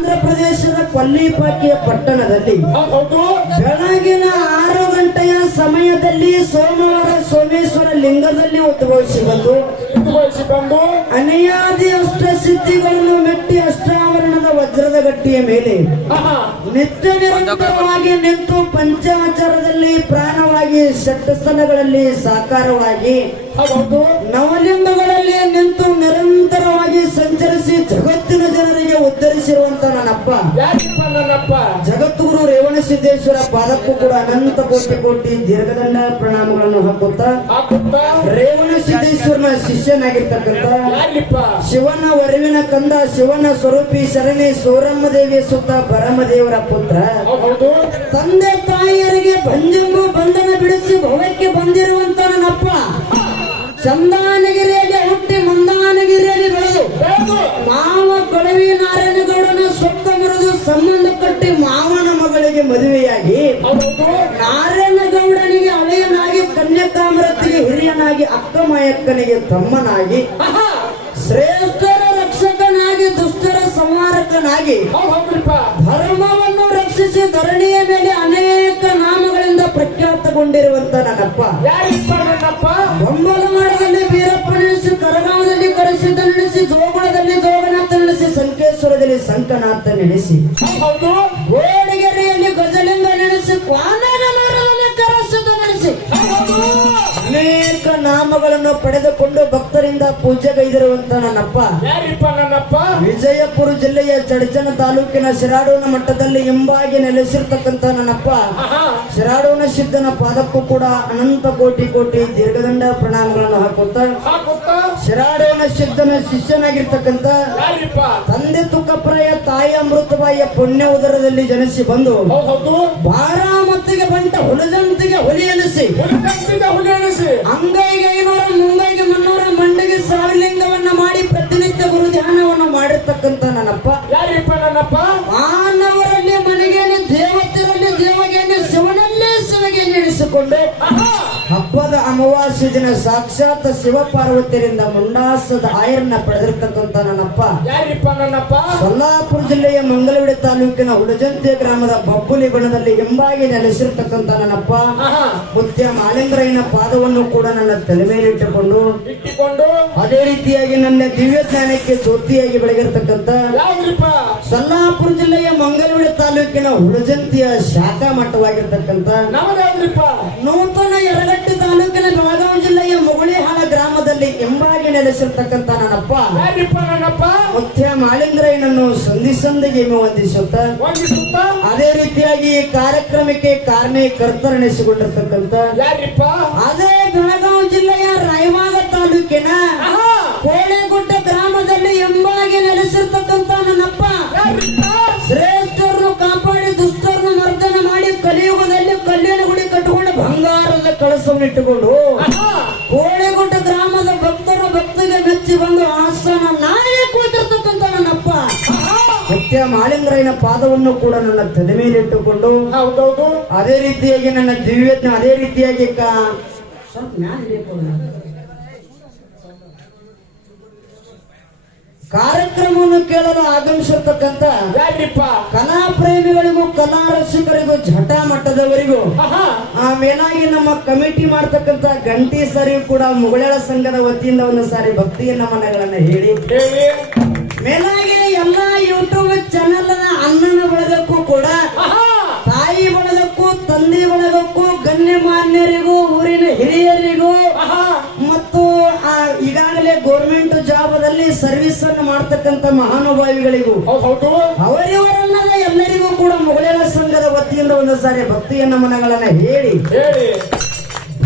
ಆಂಧ್ರ ಪ್ರದೇಶದ ಕೊಲ್ಲಿಪಾಕಿಯ ಪಟ್ಟಣದಲ್ಲಿ ಬೆಳಗಿನ 6 ಗಂಟೆಯ ಸಮಯದಲ್ಲಿ ಸೋಮವಾರ ಸೋಮೇಶ್ವರ ಲಿಂಗದಲ್ಲಿ ಉದ್ಭವಿಸಿ ಬಂದು ಅನಯಾದಿ ಅಷ್ಟಸಿದ್ಧಿಗಳನ್ನು ಮೆಟ್ಟಿ ಅಷ್ಟಾವರಣದ ವಜ್ರದ ಗಟ್ಟಿಯ ಮೇಲೆ ನಿತ್ಯ ನಿರಂತರವಾಗಿ ನಿಂತು ಪಂಚಾಚಾರದಲ್ಲಿ ಪ್ರಾಣವಾಗಿ ಷಟ್ಸ್ಥಲಗಳಲ್ಲಿ ಸಾಕಾರವಾಗಿ ನವಲಿಂಗಗಳಲ್ಲಿ ನಿಂತು ನಿರಂತರವಾಗಿ ಸಂಚರಿಸಿ ಜಗತ್ತಿನ ಜನರಿಗೆ ಉದ್ಧರಿಸಿರುವಂತ ನನ್ನಪ್ಪ ಜಗದ್ಗುರು ರೇವಣಸಿದ್ದೇಶ್ವರ ಪಾದಕ್ಕೂ ಕೂಡ ಅನಂತ ಕೋಟಿ ಕೋಟಿ ದೀರ್ಘದಂಡ ಪ್ರಣಾಮಗಳನ್ನು ಹಾಕುತ್ತಾ ರೇವಣಸಿದ್ದೇಶ್ವರನ ಶಿಷ್ಯನಾಗಿರ್ತಕ್ಕಂಥ ಶಿವನ ವರವಿನ ಕಂದ ಶಿವನ ಸ್ವರೂಪಿ ಶರಣಿ ಸೋರಮ್ಮ ದೇವಿಯ ಸುತ್ತ ಭರಮದೇವರ ಪುತ್ರ ತಂದೆ ತಾಯಿಯರಿಗೆ ಬಂಜಂಬು ಬಂಧನ ಬಿಡಿಸಿ ಭವಕ್ಕೆ ಬಂದಿರುವಂತ ನನ್ನಪ್ಪ ಚಂದಾನಗಿರಿಯಲ್ಲಿ ಹುಟ್ಟಿ ಮಂದಾನಗಿರಿಯಲ್ಲಿ ಬೆಳೆದು ಮಾವ ಕೊಳವಿ ನಾರಾಯಣಗೌಡನ ಸೊಕ್ಕ ಮುರಿದು ಸಂಬಂಧ ಕಟ್ಟಿ ಮಾವನ ಮಗಳಿಗೆ ಮದುವೆಯಾಗಿ ನಾರಾಯಣಗೌಡನಿಗೆ ಅಳೆಯನಾಗಿ ಕನ್ಯಾಕಾಮರತಿಗೆ ಹಿರಿಯನಾಗಿ ಅಕ್ಕಮಾಯಕ್ಕನಿಗೆ ತಮ್ಮನಾಗಿ ಶ್ರೇಷ್ಠರ ರಕ್ಷಕನಾಗಿ ದುಷ್ಟರ ಸಂಹಾರಕನಾಗಿ ಧರ್ಮವನ್ನು ರಕ್ಷಿಸಿ ಧರಣಿಯ ಮೇಲೆ ಅನೇಕ ನಾಮಗಳಿಂದ ಪ್ರಖ್ಯಾತಗೊಂಡಿರುವಂತ ನನ್ನಪ್ಪ ಬೊಮ್ಮಲವಾಡದಲ್ಲಿ ವೀರಪ್ಪ ನೆನೆಸಿ ಕರಗಾವದಲ್ಲಿ ಕರೆಸಿದ್ದ ನೆನೆಸಿ ಜೋಗುಳದಲ್ಲಿ ಜೋಗನಾಥ ನೆನೆಸಿ ಸಂಕೇಶ್ವರದಲ್ಲಿ ಸಂಕನಾಥ ನೆನೆಸಿ ಗೋಡಿಗೆರೆಯಲ್ಲಿ ಗಜಲಿಂಗ ನೆನೆಸಿ ಕ್ವಾನಗನೂರದಲ್ಲಿ ಕರೆಸಿದ್ದ ನೆನೆಸಿ ಅನೇಕ ನಾಮಗಳನ್ನು ಪಡೆದುಕೊಂಡು ಭಕ್ತರಿಂದ ಪೂಜೆಗೈದಿರುವಂತ ನನ್ನಪ್ಪ ವಿಜಯಪುರ ಜಿಲ್ಲೆಯ ಚಡಚಣ ತಾಲೂಕಿನ ಶಿರಾಡೋನ ಮಟ್ಟದಲ್ಲಿ ಎಂಬಾಗಿ ನೆಲೆಸಿರ್ತಕ್ಕಂಥ ನನ್ನಪ್ಪ ಶಿರಾಡೋನ ಸಿದ್ಧನ ಪಾದಕ್ಕೂ ಕೂಡ ಅನಂತ ಕೋಟಿ ಕೋಟಿ ದೀರ್ಘದಂಡ ಪ್ರಣಾಮಗಳನ್ನು ಹಾಕುತ್ತಾ ಶಿರಾಡೋನ ಸಿದ್ಧನ ಶಿಷ್ಯನಾಗಿರ್ತಕ್ಕಂಥ ತಂದೆ ತುಕ್ಕಪ್ರಾಯ ತಾಯಿ ಅಮೃತಬಾಯಿಯ ಪುಣ್ಯ ಉದರದಲ್ಲಿ ಜನಿಸಿ ಬಂದು ಬಾರಾಮತಿಗೆ ಬಂಟ ಹುಲಜಂತಿಗೆ ಹುಲಿ ಎನಿಸಿ ಅಂಗೈಗೆ 500 ಮುಂಗೈಗೆ 300 ಮಂಡಿಗೆ ಸಾವಿಲಿಂಗವನ್ನ ಮಾಡಿ ಪ್ರತಿನಿತ್ಯ ಗುರು ಧ್ಯಾನವನ್ನು ಮಾಡಿರ್ತಕ್ಕಂಥ ನನ್ನಪ್ಪ ಮಾನವರಲ್ಲಿ ಮನೆಗೇನೆ ದೇವತೆಯಲ್ಲಿ ದೇವಗೇನೆ ಶಿವನಲ್ಲೇ ಶಿವಗೆ ನಡೆಸಿಕೊಂಡು ಹಬ್ಬದ ಅಮಾವಾಸ್ಯ ದಿನ ಸಾಕ್ಷಾತ್ ಶಿವ ಪಾರ್ವತಿಯರಿಂದ ಮುಂಡಾಸದ ಆಯರನ್ನ ಪಡೆದಿರ್ತಕ್ಕಂಥ ನನ್ನಪ್ಪ ಸೊಲ್ಲಾಪುರ ಜಿಲ್ಲೆಯ ಮಂಗಲವಿಡಿ ತಾಲೂಕಿನ ಹುಲಜಂತಿ ಗ್ರಾಮದ ಬಬ್ಬುಲಿ ಬಣದಲ್ಲಿ ಎಂಬಾಗಿ ನೆಲೆಸಿರ್ತಕ್ಕಂಥ ನನ್ನಪ್ಪ ಮುತ್ಯ ಮಾಲಿಂಗರಾಯನ ಪಾದವನ್ನು ಕೂಡ ನನ್ನ ತಲೆ ಮೇಲೆ ಇಟ್ಟುಕೊಂಡು ಅದೇ ರೀತಿಯಾಗಿ ನನ್ನ ದಿವ್ಯ ಜ್ಞಾನಕ್ಕೆ ಜ್ಯೋತಿಯಾಗಿ ಬೆಳಗಿರ್ತಕ್ಕಂಥ ಸೊಲ್ಲಾಪುರ ಜಿಲ್ಲೆಯ ಮಂಗಲವಿಡಿ ತಾಲೂಕಿನ ಹುಲಜಂತಿಯ ಶಾಖಾ ಮಠವಾಗಿರ್ತಕ್ಕಂಥ ನೂತನ ಯರಗಟ್ಟಿ ತಾಲೂಕಿನ ಬೆಳಗಾವಿ ಜಿಲ್ಲೆಯ ಮುಗುಳಿಹಾಳ ಗ್ರಾಮದಲ್ಲಿ ಎಂಬಾಗಿ ನೆಲೆಸಿರ್ತಕ್ಕಂಥ ನನ್ನಪ್ಪ ಮುತ್ಯ ಮಾಲಿಂಗರಾಯನನ್ನು ಸಂಧಿಗೆ ವಂದಿಸುತ್ತಾ ಅದೇ ರೀತಿಯಾಗಿ ಈ ಕಾರ್ಯಕ್ರಮಕ್ಕೆ ಕಾರಣಕರ್ತರೆನಿಸಿಕೊಂಡಿರ್ತಕ್ಕಂಥ ಅದೇ ಬೆಳಗಾವಿ ಜಿಲ್ಲೆಯ ರಾಯಬಾಗ ತಾಲೂಕಿನ ಕೋಳೆಗುಡ್ಡ ಗ್ರಾಮದಲ್ಲಿ ಎಂಬಾಗಿ ನೆಲೆಸಿರ್ತಕ್ಕಂಥ ನನ್ನಪ್ಪ ಶ್ರೇಷ್ಠರನ್ನು ಕಾಪಾಡಿ ದುಷ್ಟರನ್ನು ಮರ್ದನ ಮಾಡಿ ಕಲಿಯುಗದಲ್ಲಿ ಕಲ್ಲಿನ ಗುಡಿ ಕಟ್ಟಿಕೊಂಡು ಬಂಗಾರದ ಕಳಸವನ್ನು ಇಟ್ಟುಕೊಂಡು ಕೋಳೆಗುಡ್ಡ ಗ್ರಾಮದ ಭಕ್ತಿಗೆ ಮೆಚ್ಚಿ ಬಂದು ಆಸ್ಥಾನ ನಾಯೇ ಕೂತಿರ್ತಕ್ಕಂಥ ನನ್ನಪ್ಪ ಸತ್ಯ ಮಾಲಿಂಗರಾಯನ ಪಾದವನ್ನು ಕೂಡ ನನ್ನ ತಲೆ ಮೇಲೆ ಇಟ್ಟುಕೊಂಡು ಅದೇ ರೀತಿಯಾಗಿ ನನ್ನ ದಿವ್ಯಜ್ಞ ಅದೇ ರೀತಿಯಾಗಿ ಕಾರ್ಯಕ್ರಮವನ್ನು ಕೇಳಲು ಆಗಮಿಸಿರ್ತಕ್ಕಂಥ ಕಲಾ ಪ್ರೇಮಿಗಳಿಗೂ ಕಲಾ ರಸಿಕರಿಗೂ ಜಟ ಮಟ್ಟದವರಿಗೂ ಆ ಮೇಲಾಗಿ ನಮ್ಮ ಕಮಿಟಿ ಮಾಡ್ತಕ್ಕಂಥ ಗಂಟಿ ಸರಿಯೂ ಕೂಡ ಮುಗಳಳ ಸಂಘದ ವತಿಯಿಂದ ಒಂದು ಸಾರಿ ಭಕ್ತಿಯ ನಮನಗಳನ್ನ ಹೇಳಿ ಮೇಲಾಗಿ ಎಲ್ಲಾ ಯೂಟ್ಯೂಬ್ ಚಾನೆಲ್ ಅಣ್ಣನ ಬಳಗಕ್ಕೂ ಕೂಡ ತಾಯಿ ಬಳಗಕ್ಕೂ ತಂದೆ ಬಳಗಕ್ಕೂ ಗಣ್ಯಮಾನ್ಯರಿಗೂ ಊರಿನ ಹಿರಿಯರಿಗೂ ಮತ್ತು ಈಗಾಗಲೇ ಗೌರ್ಮೆಂಟ್ ಜಾಬದಲ್ಲಿ ಸರ್ವಿಸ್ ಅನ್ನು ಮಾಡ್ತಕ್ಕಂಥ ಮಹಾನುಭಾವಿಗಳಿಗೂ ಅವರಿವರಲ್ಲದ ಎಲ್ಲರಿಗೂ ಕೂಡ ಮುಗಳಳ ಸಂಘದ ವತಿಯಿಂದ ಒಂದು ಸಾರಿ ಭಕ್ತಿಯ ನಮನಗಳನ್ನ ಹೇಳಿ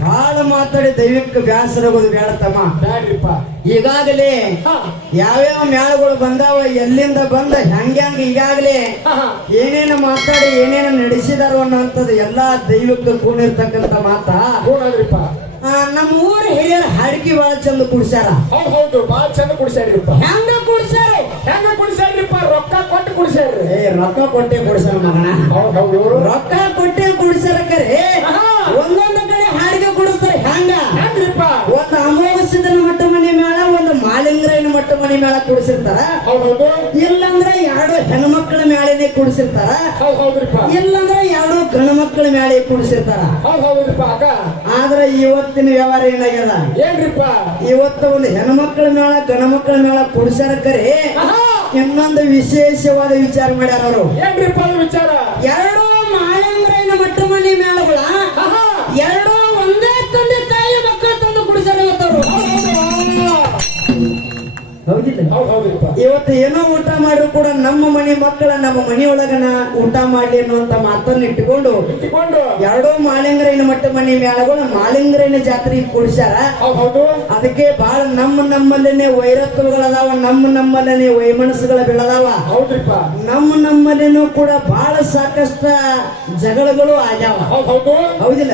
ಬಹಳ ಮಾತಾಡಿ ದೈವಿಕ ಬ್ಯಾಸರಗೋದು ಬೇಡತಮ್ಮ ಈಗಾಗಲೇ ಯಾವ್ಯಾವ ಮ್ಯಾಳಗಳು ಬಂದಾವ ಎಲ್ಲಿಂದ ಬಂದ ಹೆಂಗ್ ಈಗಾಗಲೇ ಏನೇನು ಮಾತಾಡಿ ಏನೇನು ನಡೆಸಿದಾರೋ ಅನ್ನೋಂಥದ್ದು ಎಲ್ಲಾ ದೈವಿಕ ಕೂಡಿರ್ತಕ್ಕಂಥ ಮಾತಾ ನಮ್ಮ ಊರ ಹಿರಿಯರ ಹಾಡಿಕೆ ಬಹಳ ಚಂದ ಕುಡ್ಸ್ಯಾರ ಬಹಳ ಚಂದ ಕುಡ್ಸ್ಯಾರಿಪ್ಪ ಹೆಂಗ ಕುಡ್ಸ್ಯಾರಿಪ್ಪ ರೊಕ್ಕ ಕೊಟ್ಟು ಕುಡ್ಸ್ಯಾರ ರೊಕ್ಕ ಕೊಟ್ಟೆ ಕುಡ್ಸ್ಯಾರ ಮಗನ ರೊಕ್ಕ ಕೊಟ್ಟೆ ಕುಡ್ಸ್ಯಾರ ಕರೆ ಒಂದೊಂದು ಕಡೆ ಹಾಡಿಗೆ ಕುಡಿಸ್ತಾರೆ ಹೆಂಗ್ರಿಪ್ಪ ಒಂದು ಅಮೋಘಸಿದನ ಮಟ್ಟ ಮನೆ ಮೇಳ ಒಂದು ಮಾಲಿಂಗರಾಯನ ಮಟ್ಟ ಮನಿ ಮೇಳ ಕೂಡಿಸಿರ್ತಾರ, ಹೌದು ಇಲ್ಲಂದ್ರ ಎರಡು ಹೆಣ್ಮಕ್ಳ ಮ್ಯಾಲೇನೆ ಕೂಡಿಸಿರ್ತಾರ, ಹೌದ್ರಿಪ್ಪ, ಇಲ್ಲಂದ್ರ ಎರಡು ಗಂಡು ಮಕ್ಕಳ ಮ್ಯಾಲೆ ಕೂಡಿಸಿರ್ತಾರ. ಹೌದ್ರಿಪ್ಪ ಅಕ್ಕ. ಆದ್ರೆ ಇವತ್ತಿನ ವ್ಯವಹಾರ ಏನಾಗ್ಯದ, ಏನ್ರಿಪ್ಪ ಇವತ್ತು ಒಂದು ಹೆಣ್ಮಕ್ಳ ಮೇಳ ಗಂಡು ಮಕ್ಕಳ ಮೇಳ ಕೂಡಿಸ್ಯಾರ ಕರೆ ಇನ್ನೊಂದು ವಿಶೇಷವಾದ ವಿಚಾರ ಮಾಡ್ಯಾರ ಅವರು. ಏನ್ರಿಪ್ಪ ಅದು ವಿಚಾರ? ಎರಡು ಮಾಯಂಗ್ರೈನ ಮಟ್ಟ ಮನಿ ಮೇಳಗಳ ಎರಡು ಒಂದೇ ತಂದೆ ತಾಯಿ ಮಕ್ಕಳು ತಂದು ಕುಡಿಸ್ಯಾರ ಇವತ್ತವರು. ಹೌದಿಲ್ಲ? ಹೌದ್ರಿಪ್ಪ. ಇವತ್ತು ಏನೋ ಊಟ ಮಾಡ್ರು ಕೂಡ ನಮ್ಮ ಮನೆ ಮಕ್ಕಳ ನಮ್ಮ ಮನೆಯೊಳಗನ ಊಟ ಮಾಡ್ಲಿ ಅನ್ನುವಂತ ಮಾತನ್ನ ಇಟ್ಟುಕೊಂಡು ಎರಡೂ ಮಾಳಿಂಗರೈನ ಮಟ್ಟ ಮನಿ ಮೇಳಗಳು ಮಾಳಿಂಗರೈನ ಜಾತ್ರೆಗೆ ಕೂಡಿಸ್ಯಾರ. ಹೌದು. ಅದಕ್ಕೆ ಬಹಳ ನಮ್ಮಲ್ಲೇ ವೈರತ್ವಗಳದಾವ, ನಮ್ಮಲ್ಲೇ ವೈಮನಸ್ಸುಗಳ ಬೆಳೆದಾವ. ಹೌದ್ರಿಪ್ಪ. ನಮ್ಮಲ್ಲೇನೂ ಕೂಡ ಬಹಳ ಸಾಕಷ್ಟ ಜಗಳಗಳು ಆಗ್ಯಾವ. ಹೌದಿಲ್ಲ?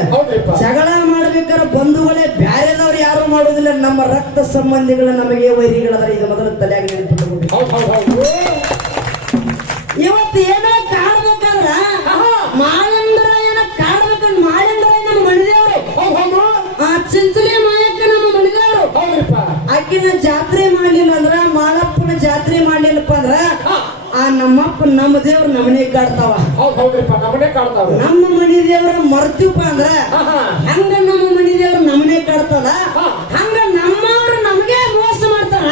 ಜಗಳ ಮಾಡ್ಬೇಕಾದ್ರೆ ಬಂಧುಗಳೇ ಬ್ಯಾರೆದವ್ರು ಯಾರು ಮಾಡೋದಿಲ್ಲ, ನಮ್ಮ ರಕ್ತ ಸಂಬಂಧಿಗಳು ನಮಗೆ ವೈರಿಗಳದ. ಇದು ಮೊದಲ ತಲೆಯಾಗಿ ನೆನಪಿಟ್ಟುಕೊಂಡು ಇವತ್ತು ಏನೋ ಕಾಡ್ಬೇಕಂದ್ರ ಮಾಳಿಂಗರಾಯನ ಕಾಡ್ಬೇಕಂದ್ರ ಮಾಳಿಂಗರಾಯ ನಮ್ಮ ಮಣಿದೇವರು, ಆ ಚಿಂಚಲಿ ಮಾಯಕ್ಕ ನಮ್ಮ ಮಣಿದೇವರು. ಆಕಿನ ಜಾತ್ರೆ ಮಾಡ್ಲಿಲ್ಲ ಅಂದ್ರ ಮಾಳಪ್ಪನ ಜಾತ್ರೆ ಮಾಡ್ಲಿಲ್ಲಪ್ಪ ಅಂದ್ರ ಆ ನಮ್ಮಪ್ಪ ನಮ್ಮ ದೇವ್ರ ನಮನೆ ಕಾಡ್ತಾವ. ನಮ್ಮ ಮನಿ ದೇವ್ರ ಮರ್ತೀವಪ್ಪ ಅಂದ್ರ ಹಂಗ ನಮ್ಮ ಮನಿ ದೇವ್ರ ನಮನೆ ಕಾಡ್ತಾವ. ಹಂಗ ನಮ್ಮವ್ರು ನಮಗೆ ಮೋಸ ಮಾಡ್ತಾರ,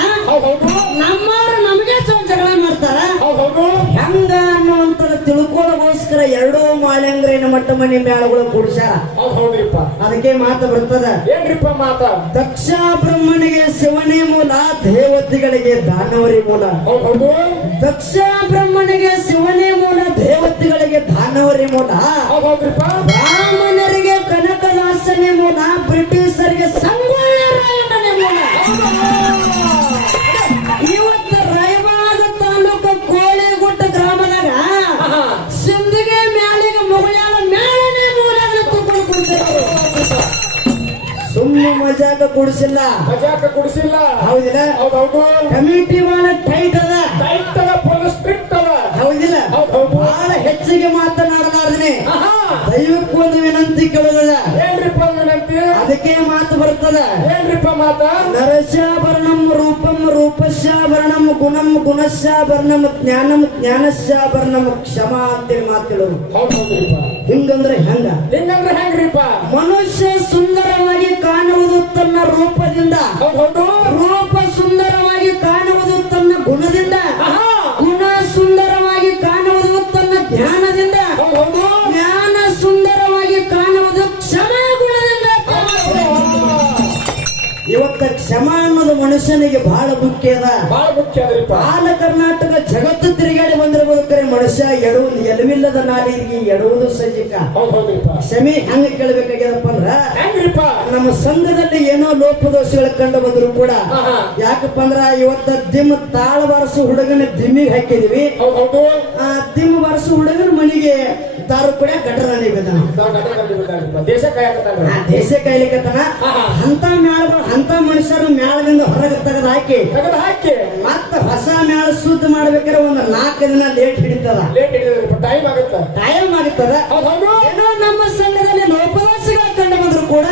ನಮ್ಮವ್ರು ನಮಗೆ ಜಗಳ ಮಾಡ್ತಾರ. ಹೆಂಗ ಅನ್ನುವಂತ ತಿಳ್ಕೊಳ್ಳೋಗೋಸ್ಕರ ಎರಡೂ ಮಾಳಿಂಗರೈನ ಮಟ್ಟ ಮನಿ ಮೇಳಗಳು ಕೂಡಿಸ್ಯಾರ. ಅದಕ್ಕೆ ಮಾತು ಬರ್ತದ, ಏನ್ರಿಪ್ಪ ಮಾತ? ದಕ್ಷ ಬ್ರಹ್ಮನಿಗೆ ಶಿವನೇ ಮೂಲ, ದೇವತೆಗಳಿಗೆ ದಾನವರಿ ಮೂಲ. ದಕ್ಷ ಬ್ರಹ್ಮನಿಗೆ ಶಿವನೇ ಮೂಲ, ದೇವತೆಗಳಿಗೆ ದಾನವರಿ ಮೂಲ. ಬ್ರಾಹ್ಮಣರಿಗೆ ಕನಕದಾಸನೇ ಮೂಲ, ಬ್ರಿಟಿಷರಿಗೆ ಸಂಗೊಳ್ಳಿ ರಾಯಣ್ಣನೇ ಮೂಲ. ಇವತ್ತು ರಾಯಬಾಗ ತಾಲೂಕು ಕೋಳಿಗುಡ್ಡ ಗ್ರಾಮದಾಗ ಸಿಂದಗಿ ಮ್ಯಾಲಿಗೆ ಮುಗುಳ್ಯಾಳ ಮೇಳನೆ ಮೂಲ ತಗೊಂಡು ಕುಡಿಸಿದ್ರು. ಸುಮ್ಮನೆ ಮಜಾಕ ಕುಡಿಸಿಲ್ಲ, ಹೌದಿಲ್ಲ? ಕಮಿಟಿ ಬಹಳ ಟೈಟ್ ಅದ, ಹೌದಿಲ್ಲ? ಬಹಳ ಹೆಚ್ಚಿಗೆ ಮಾತನಾಡಲಾರ್ದನೆ ದೈವಕ್ಕೆ ಒಂದು ವಿನಂತಿ ಕೇಳೋದದ. ಅದಕ್ಕೆ ಮಾತು ಬರ್ತದ, ನರಸ್ಯಾಭರಣಂ ರೂಪಂ ರೂಪಸ್ಯಾಭರಣಂ ಗುಣಂ ಗುಣಸ್ಯಾಭರಣಂ ಜ್ಞಾನಂ ಜ್ಞಾನಸ್ಯಾಭರಣಂ ಕ್ಷಮ ಅಂತೇಳಿ ಮಾತು ಹೇಳೋದು. ಹಿಂಗಂದ್ರೆ ಹೆಂಗ್ರಿಪ್ಪ? ಮನುಷ್ಯ ಸುಂದರವಾಗಿ ಕಾಣುವುದು ತನ್ನ ರೂಪದಿಂದ, ರೂಪ ಸುಂದರವಾಗಿ ಕಾಣುವುದು ತನ್ನ ಗುಣದಿಂದ, ಗುಣ ಸುಂದರವಾಗಿ ಕಾಣುವುದು ತನ್ನ ಜ್ಞಾನದಿಂದ, ಜ್ಞಾನ ಸುಂದರವಾಗಿ ಕಾಣುವುದು ಕ್ಷಮಾ ಗುಣದಿಂದ. ಇವತ್ತ ಕ್ಷಮ ಅನ್ನೋದು ಮನುಷ್ಯನಿಗೆ ಬಹಳ ಮುಖ್ಯ ಅದ. ಕಾಲ ಕರ್ನಾಟಕ ಜಗತ್ತು ತಿರುಗಾಡಿ ಬಂದಿರಬಹುದು, ಕರೆ ಮನುಷ್ಯ ಎಡವಿಲ್ಲದ ನಾಲಿಗೆ ಎಡುವುದು ಸಜ್ಜಿಕ. ಕ್ಷಮೆ ಹೆಂಗ ಕೇಳಬೇಕಾಗ್ಯದಪ್ಪ ಅಂದ್ರ ನಮ್ಮ ಸಂಘದಲ್ಲಿ ಏನೋ ಲೋಪದೋಷಗಳು ಕಂಡು ಬಂದ್ರು ಕೂಡ ಯಾಕಪ್ಪ ಅಂದ್ರ ಇವತ್ತ ದಿಮ್ ತಾಳ ಬಾರಿಸು ಹುಡುಗನ ದಿಮ್ಮಿಗೆ ಹಾಕಿದೀವಿ. ಆ ದಿಮ್ ಬಾರಿಸು ಹುಡುಗನ ಮನೆಗೆ ದಾರು ಕೂಡ ಗಟರಾಣಿ ಬಿದ್ದಾನ, ದೇಶ ಕಾಯ್ಲಿಕ್ಕತ್ತಾನ. ಅಂತ ಮನುಷ್ಯರು ಮ್ಯಾಳದಿಂದ ಹೊರಗೆ ತೆಗೆದು ಹಾಕಿ ಮತ್ತ ಹೊಸ ಮ್ಯಾಳ ಶುದ್ಧ ಮಾಡ್ಬೇಕಾದ್ರೆ ಒಂದು 4 ದಿನ ಲೇಟ್ ಹಿಡಿತದ, ಟೈಮ್ ಆಗುತ್ತದ. ಏನೋ ನಮ್ಮ ಸಂಘದಲ್ಲಿ ಲೋಪದೋಷಗಳು ಕಂಡು ಬಂದ್ರು ಕೂಡ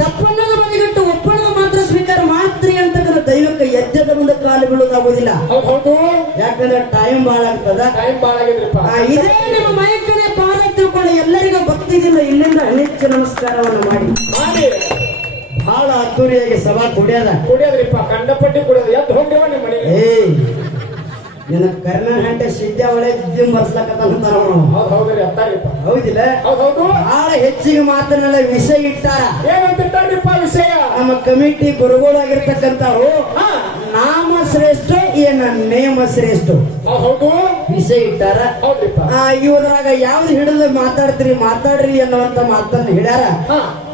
ತಪ್ಪನ್ನದ ಮನೆಗಟ್ಟು ಒಪ್ಪಣದ ಮಾತ್ರ ಸ್ವೀಕಾರ ಮಾಡ್ತೀರಿ ಅಂತಕ್ಕಂಥ ದೈವಕ್ಕೆ ಎದ್ದದ ಮುಂದೆ ಕಾಲು ಬೀಳುವುದಾಗುವುದಿಲ್ಲ. ಯಾಕಂದ್ರೆ ಟೈಮ್ ಬಾಳ ಆಗ್ತದ. ಇದೇ ನಿಮ್ಮ ಮೈಕನೆ ಪಾದ ತಿಳ್ಕೊಂಡು ಎಲ್ಲರಿಗೂ ಭಕ್ತಿಗಿಲ್ಲ ಇಲ್ಲಿಂದ ಅನಿಚ್ಛ ನಮಸ್ಕಾರವನ್ನು ಮಾಡಿ ಬಹಳ ಅದ್ದೂರಿಯಾಗಿ ಸಭಾ ಕುಡಿಯೋದ್ರಿಪ್ಪ, ಕಂಡಪಟ್ಟಿ ಕುಡಿಯೋದು. ಎದ್ದು ಹೋಗ್ಯವ ನಿಮ್ಮ ಮನೆಗೆ. ನಿನ್ನ ಕರ್ನಾಟಕ ಸಿದ್ಧ ಒಳ್ಳೆ ದಿಮ್ ಬರ್ಸ್ಲಕತ್ತಾರ. ಹೌದಿಲ್ಲ? ಬಹಳ ಹೆಚ್ಚಿಗೆ ಮಾತನ್ನೆಲ್ಲ ವಿಷಯ ಇಟ್ಟಾರ. ಏನಂತಿಟ್ಟಾರಿಪ್ಪ ವಿಷಯ? ನಮ್ಮ ಕಮಿಟಿ ಗುರುಗಳಾಗಿರ್ತಕ್ಕಂಥವ್ರು ನಾಮ ಶ್ರೇಷ್ಠ ಏನ ನೇಮ ಶ್ರೇಷ್ಠ ವಿಷಯ ಇಟ್ಟಾರ. ಇದ್ರಾಗ ಯಾವ್ದು ಹಿಡಿದು ಮಾತಾಡ್ರಿ ಅನ್ನುವಂತ ಮಾತನ್ನ ಹಿಡ್ಯಾರ.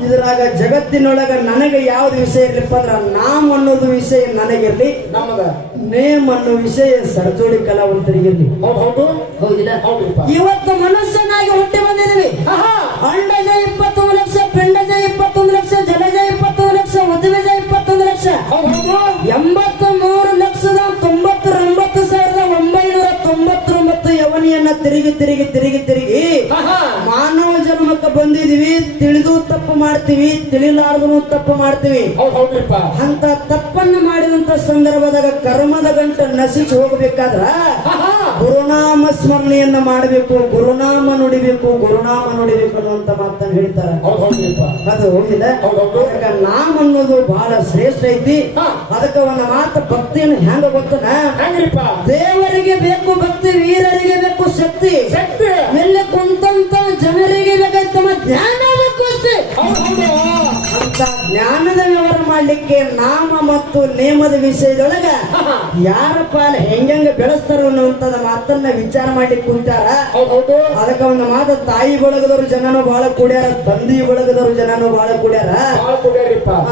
ಇದ್ರಾಗ ಜಗತ್ತಿನೊಳಗ ನನಗೆ ಯಾವ್ದು ವಿಷಯ ಇರ್ಲಿಪ್ಪ ಅಂದ್ರ ನಾಮ ಅನ್ನೋದು ವಿಷಯ ನನಗಿರ್ಲಿ, ನೇಮ್ ಅನ್ನೋ ವಿಷಯ ಸರ್ಜೋಡಿ ಕಲಾವಂತರಿಗಿರ್ಲಿ. ಹೌದಿಲ್ಲ? ಇವತ್ತು ಮನುಷ್ಯನಾಗಿ ಹುಟ್ಟಿ ಬಂದಿದ್ದೀವಿ. ಅಂಡಜ 21 ಲಕ್ಷ, ಪಿಂಡಜ 21 ಲಕ್ಷ, ಜಲಜ 21 ಲಕ್ಷ, ಉದ್ವಿಜ 21 ಲಕ್ಷ, 83,99,999 ಯವನಿ ಭೂಮಿಯನ್ನ ತಿರುಗಿ ತಿರುಗಿ ತಿರುಗಿ ತಿರುಗಿ ಮಾನವ ಜನ್ಮಕ್ಕೆ ಬಂದಿದೀವಿ. ತಿಳಿದು ತಪ್ಪು ಮಾಡ್ತೀವಿ, ತಿಳಿಲಾರ್ದನು ತಪ್ಪು ಮಾಡ್ತೀವಿ. ಹೌದ್ರಿಪ್ಪ. ಅಂತ ತಪ್ಪನ್ನ ಮಾಡಿದಂತ ಸಂದರ್ಭದಾಗ ಕರ್ಮದ ಗಂಟು ನಶಿಸಿ ಹೋಗ್ಬೇಕಾದ್ರ ಗುರುನಾಮ ಸ್ಮರಣೆಯನ್ನ ಮಾಡಬೇಕು, ಗುರುನಾಮ ನುಡಿಬೇಕು, ಗುರುನಾಮ ನುಡಿಬೇಕು ಅನ್ನುವಂತ ಮಾತನ್ನ ಹೇಳ್ತಾರೆ. ಹೌದ್ರಿಪ್ಪ. ಅದು ಹೋಗಿಲ್ಲ. ಅದಕ್ಕ ನಾಮ ಅನ್ನೋದು ಬಹಳ ಶ್ರೇಷ್ಠ ಐತಿ. ಅದಕ್ಕೆ ಒಂದು ಮಾತು ಭಕ್ತಿಯನ್ನು ಹೆಂಗ ಗೊತ್ತನ, ಹೆಂಗ್ರಿಪ್ಪ? ದೇವರಿಗೆ ಬೇಕು ಭಕ್ತಿ, ವೀರರಿಗೆ ಬೇಕು ಶಕ್ತಿ, ಶಕ್ತಿ ಎಲ್ಲಿ ಕುಂತಂತ ಜನರಿಗೆ ಬೇಕಾಯ್ತಮ್ಮ ಜ್ಞಾನ ಬೇಕು ಅಷ್ಟೇ. ಅಂತ ಜ್ಞಾನದ ವ್ಯವಹಾರ ಮಾಡ್ಲಿಕ್ಕೆ ನಾಮ ಮತ್ತು ನೇಮದ ವಿಷಯದೊಳಗ ಯಾರ ಪಾಲ ಹೆಂಗ ಬೆಳೆಸ್ತಾರ ಅನ್ನುವಂಥದ ಮಾತನ್ನ ವಿಚಾರ ಮಾಡ್ಲಿಕ್ಕೆ ಕುಂತಾರ. ಹೌದು. ಅದಕ್ಕ ಒಂದು ಮಾತು, ತಾಯಿ ಬಳಗದವ್ರು ಜನನು ಬಹಳ ಕೂಡ್ಯಾರ, ತಂದಿ ಬಳಗದವ್ರು ಜನನು ಬಹಳ ಕೂಡ್ಯಾರ.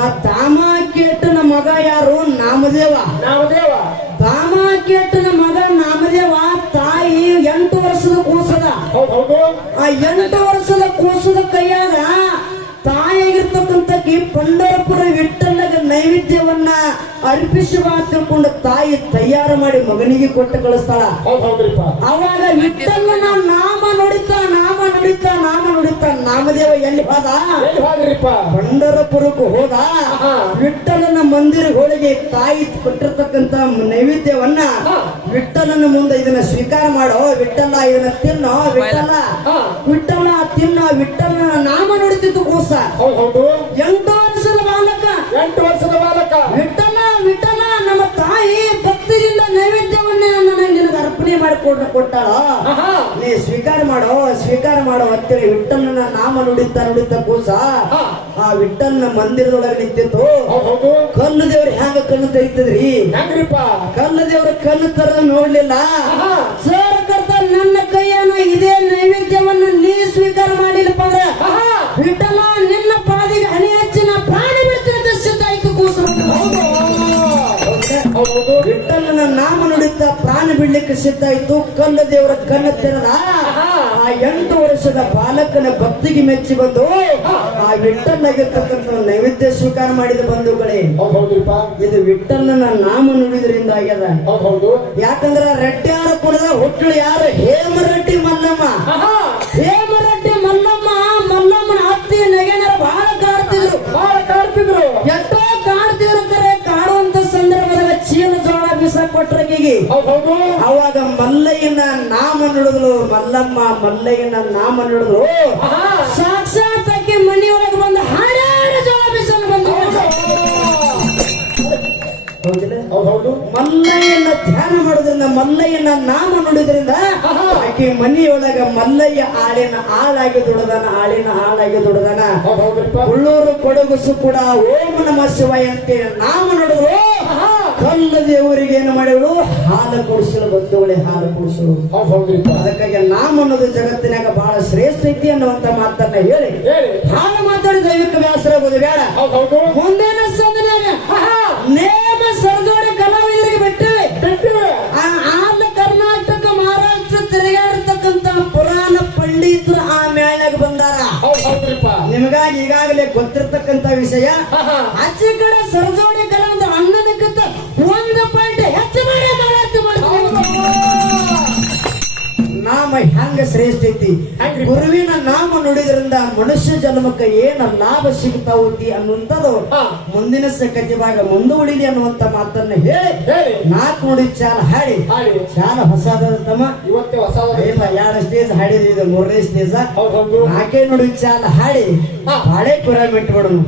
ಆ ತಾಮಾಕೇಟನ ಮಗ ಯಾರು? ನಾಮದೇವ. ನಾಮದೇವ. ತಾಮಾಕೇಟನ ಮಗ ನಾಮದೇವ. ತಾಯಿ 8 ವರ್ಷದ ಕೂಸದ. ಹೌದು. ಆ 8 ವರ್ಷದ ಕೂಸದ ಕೈಯಾಗ ತಾಯಿಯಾಗಿರ್ತಕ್ಕಂಥ ಪಂಡರಪುರ ವಿಠ್ಠಲಗ ನೈವೇದ್ಯವನ್ನ ಅರ್ಪಿಸುವ ತಿಳ್ಕೊಂಡು ತಾಯಿ ತಯಾರು ಮಾಡಿ ಮಗನಿಗೆ ಕೊಟ್ಟು ಕಳಿಸ್ತಾಳ. ಅವಾಗ ವಿಠ್ಠಲನ ನಾಮ ನುಡಿತಾ ನಾಮ ನುಡಿತಾ ನಾಮ ನುಡಿತಾ ನಾಮದೇವ ಎಲ್ಲಿ ಹೋದ? ಪಂಡರಪುರಕ್ಕೆ ಹೋದ. ವಿಠ್ಠಲನ ಮಂದಿರಕ್ಕೆ ಹೋಗಿ ತಾಯಿ ಕೊಟ್ಟಿರ್ತಕ್ಕಂಥ ನೈವೇದ್ಯವನ್ನ ವಿಠ್ಠಲನ ಮುಂದೆ ಇದನ್ನ ಸ್ವೀಕಾರ ಮಾಡೋ, ವಿಠ್ಠಲ ಇದನ್ನ ತಿನ್ನೋ, ವಿಠ್ಠಲ ವಿಠ್ಠಲ ತಿನ್ನೋ, ವಿಠ್ಠಲನ ನಾಮ ನುಡಿತಿತ್ತು ಕೂಸ. 8 ವರ್ಷದ ಬಾಲಕ. 8 ವರ್ಷದ ಬಾಲಕ. ವಿಠ್ಠಲ ವಿಠ್ಠಲ ನಮ್ಮ ತಾಯಿ ಭಕ್ತಿಯಿಂದ ನೈವೇದ್ಯವನ್ನ ನನಗೆ ಅರ್ಪಣೆ ಮಾಡಿಕೊಟ್ಟಾಳ, ನೀ ಸ್ವೀಕಾರ ಮಾಡೋ ಸ್ವೀಕಾರ ಮಾಡೋ ಅಂತೇಳಿ ವಿಠ್ಠಲನ ನಾಮ ನುಡಿತಾ ನುಡಿತಾ ಕೂಸ ಆ ವಿಠ್ಠಲನ ಮಂದಿರದೊಳಗೆ ನಿಂತಿತ್ತು. ಕಲ್ಲು ದೇವ್ರ ಹ್ಯಾಂಗ ಕಣ್ಣು ತೆಗಿತದ್ರಿ? ಕಲ್ಲು ದೇವ್ರ ಕಣ್ಣು ತರ ನೋಡ್ಲಿಲ್ಲ. ಸರ್ ಕರ್ತ ನನ್ನ ಕೈಯನ್ನ ಇದೇ ನೈವೇದ್ಯವನ್ನ ನೀ ಸ್ವೀಕಾರ ಮಾಡಿಲ್ಲಪ್ಪ ಅಂದ್ರ ವಿಠ್ಠಲ ನಿನ್ನ ಪಾದಿಗೆ ಹನಿ ಹೆಚ್ಚಿನ ಪ್ರಾಣಿ ಬಿಡ್ತೀನಿ ಸಿದ್ಧ ಆಯ್ತು ಕೂಸ. ವಿಠ್ಠಲನ ನಾಮ ನುಡಿತ ಪ್ರಾಣ ಬಿಡ್ಲಿಕ್ಕೆ ಸಿದ್ಧ ಆಯ್ತು. ಕಲ್ಲು ದೇವರ ಕಣ್ಣು ತೆರೆದ. ಆ 8 ವರ್ಷದ ಬಾಲಕನ ಭಕ್ತಿಗೆ ಮೆಚ್ಚಿ ಬಂದು ಆ ವಿಠ್ಠಲಾಗಿರ್ತಕ್ಕಂಥ ನೈವೇದ್ಯ ಸ್ವೀಕಾರ ಮಾಡಿದ ಬಂಧುಗಳೇ, ಇದು ವಿಠ್ಠಲನ ನಾಮ ನುಡಿದ್ರಿಂದ ಆಗ್ಯದ. ಯಾಕಂದ್ರ ರೆಡ್ಡಿಯಾರ ಕುಲದ ಹುಟ್ಟಳು ಯಾರು? ಹೇಮರೆಡ್ಡಿ ಮಲ್ಲಮ್ಮ. ಹೇಮರೆಡ್ಡಿ ಮಲ್ಲಮ್ಮ ಮಲ್ಲಮ್ಮನ ಹತ್ತಿ ನಗೆನರ ಬಹಳ ಕಾಡ್ತಿದ್ರು. ಎಷ್ಟೋ ಕಾಡ್ತಿದ್ರು ಕರೆ ಕಾಡುವಂತ ಸಂದರ್ಭದಾಗ ಚೀಲ ಜೋಳ ಬಿಸಾಕ್ ಕೊಟ್ರಕಿಗೆ. ಅವಾಗ ಮಲ್ಲಯ್ಯನ ನಾಮ ನುಡಿದ್ಲು ಮಲ್ಲಮ್ಮ. ಮಲ್ಲಯ್ಯನ ನಾಮ ನುಡಿದ್ರು ಸಾಕ್ಷಾತ್ ಆಕಿ ಮನೆಯೊಳಗೆ ಬಂದು ಹಾಡಾಡಿ ಜೋಳ ಬಿಸಾಕ ಬಂದು ಮಲ್ಲಯ್ಯನ ಧ್ಯಾನ ಮಾಡೋದ್ರಿಂದ, ಮಲ್ಲಯ್ಯನ ನಾಮ ನುಡಿದ್ರಿಂದ ಆಕೆ ಮನೆಯೊಳಗ ಮಲ್ಲಯ್ಯ ಆಳಿನ ಆಳಾಗಿ ದುಡದನ, ಆಳಿನ ಆಳಾಗಿ ದುಡದನ. ಉಳ್ಳೂರು ಕೊಡಗುಸು ಕೂಡ ಓಂ ನಮ ಶಿವಾಯ ಅಂತ ನಾಮ ನುಡಿದ್ರು. ಕಲ್ಲ ದೇವರಿಗೆ ಏನು ಮಾಡಿದ್ರು? ಹಾಲು ಕೊಡಿಸಲು ಬಂಧುಗಳೇ, ಹಾಲು ಕೊಡಿಸಲು. ಅದಕ್ಕಾಗಿ ನಾಮ ಅನ್ನೋದು ಜಗತ್ತಿನಾಗ ಬಹಳ ಶ್ರೇಷ್ಠ ಐತಿ ಅನ್ನುವಂತ ಮಾತನ್ನ ಹೇಳಿ ಹಾಲು ಮಾತಾಡಿ ದೈವಿಕ ವ್ಯಾಸರ ಆಗೋದು ಬೇಡ. ಮುಂದಿನ ಸಂದರ್ಭ ನೇಮ ಸರ್ಜೋಡಿ ಕಲಾವಿದರಿಗೆ ಬಿಟ್ಟಿವೆ. ಆದ ಕರ್ನಾಟಕ ಮಹಾರಾಷ್ಟ್ರ ತಿರುಗಾಡಿರ್ತಕ್ಕಂಥ ಪುರಾಣ ಪಂಡಿತರು ಆ ಮೇಳಾಗ ಬಂದಾರ. ನಿಮಗಾಗಿ ಈಗಾಗಲೇ ಗೊತ್ತಿರ್ತಕ್ಕಂಥ ವಿಷಯ. ಆಚೆ ಕಡೆ ಸರ್ಜೋಡಿ ಕಲಾವಿದ ಅಣ್ಣನಕ್ಕಿಂತ 1 ಪಾಯಿಂಟ್ ಹೆಚ್ಚು ಮಾಡಿ ನಾಮ ಹೆಂಗ ಶ್ರೇಷ್ಠ ಐತಿ. ಗುರುವಿನ ನಾಮ ನುಡಿದ್ರಿಂದ ಮನುಷ್ಯ ಜನ್ಮಕ್ಕೆ ಏನ ಲಾಭ ಸಿಗ್ತಾವತಿ ಅನ್ನುವಂಥದ್ದು ಮುಂದಿನ ಕಥೆವಾಗ ಮುಂದುವಡಿಲಿ ಅನ್ನುವಂತ ಮಾತನ್ನ ಹೇಳಿ 4 ನುಡಿ ಚಾಲ ಹಾಡಿ. ಚಾಲ ಹೊಸದ ತಮ್ಮ, ಇವತ್ತೇ ಹೊಸ ಇಲ್ಲ 2 ಸ್ಟೇಜ್ ಹಾಡಿದ್ವಿ, ಇದು 3ನೇ ಸ್ಟೇಜ್. 4 ನುಡಿ ಚಾಲ ಹಾಡಿ ಬಾಳೆ ಪುರ ಬಿಟ್ಟು ಬಿಡೋಣ.